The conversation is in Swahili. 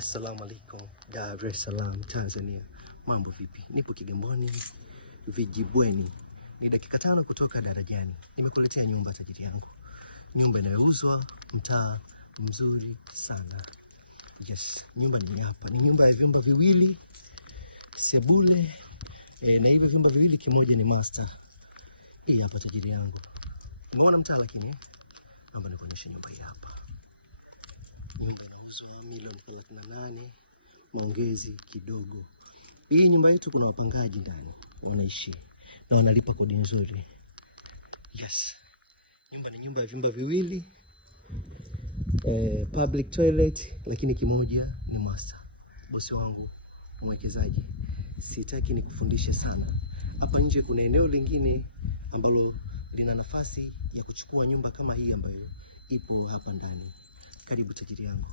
Assalamu alaikum, Dar es Salaam, Tanzania. Mambo vipi? Nipo Kigamboni, Vijibweni. Ni dakika 5 kutoka darajani. Nimekuletea nyumba tajiri yangu. Nyumba inayouzwa, mtaa mzuri sana. Yes, nyumba ni hapa. Ni nyumba ya vyumba viwili, sebule, na hivi vyumba viwili kimoja ni master. Hii hapa tajiri yangu. Umeona mtaa lakini? Naomba nikuonyeshe nyumba hii hapa. Nyumba inauzwa milioni 38, maongezi kidogo. Hii nyumba yetu kuna wapangaji ndani wanaishi na wanalipa kodi nzuri. Yes. Nyumba ni nyumba ya vyumba viwili, public toilet, lakini kimoja ni master. Bosi wangu mwekezaji, sitaki nikufundishe sana. Hapa nje kuna eneo lingine ambalo lina nafasi ya kuchukua nyumba kama hii ambayo ipo hapa ndani. Karibu tajiri yangu.